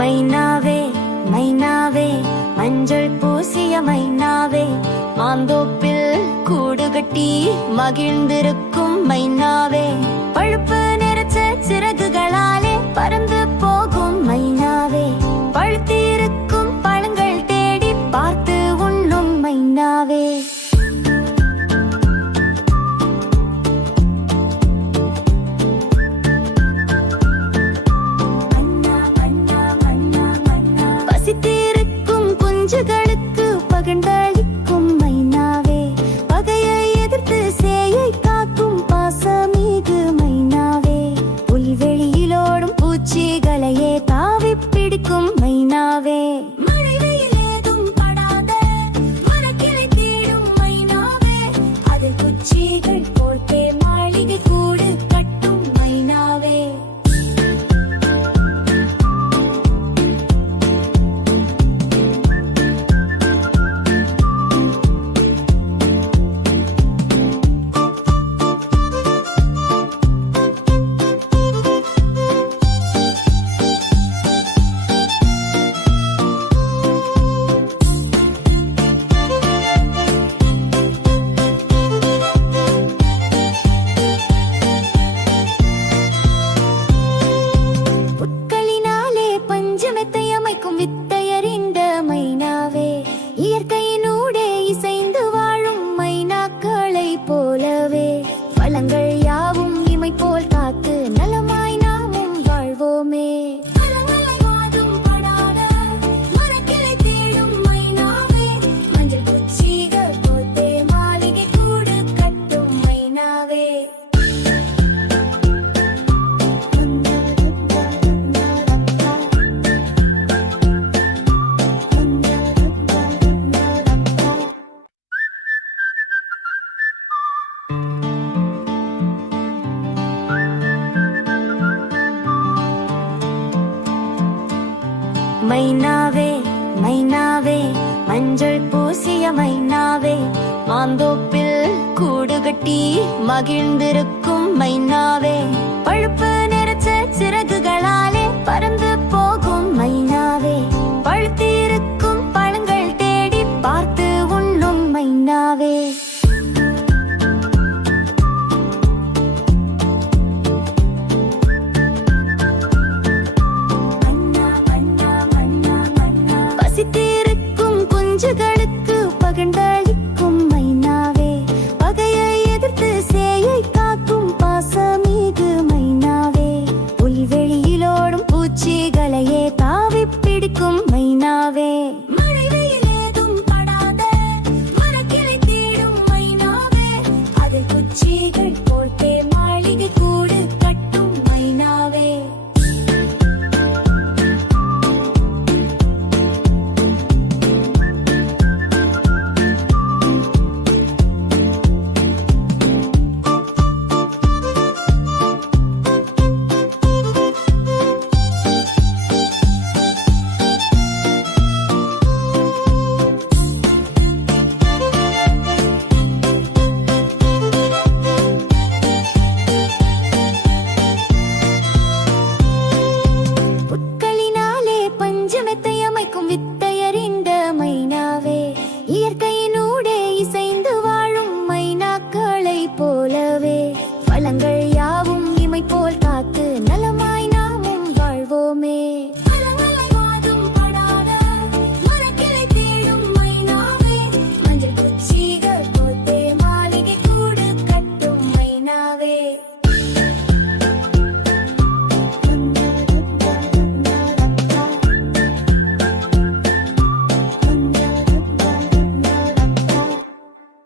மைனாவே மைனாவே மஞ்சள் பூசிய மைனாவே மாந்தோப்பில் கூடு கட்டி மகிழ்ந்திருக்கும் மைனாவே. பழுப்பு நிறைச்ச சிறகுகளாலே பறந்து பசித்திருக்கும் மைனாவே மைனாவே மஞ்சள் பூசிய மைனாவே மாந்தோப்பில் கூடு கட்டி மகிழ்ந்திருக்கும் மைனாவே. பழுப்பு நிறைச்ச சிறகுகளாலே பறந்து 한 주간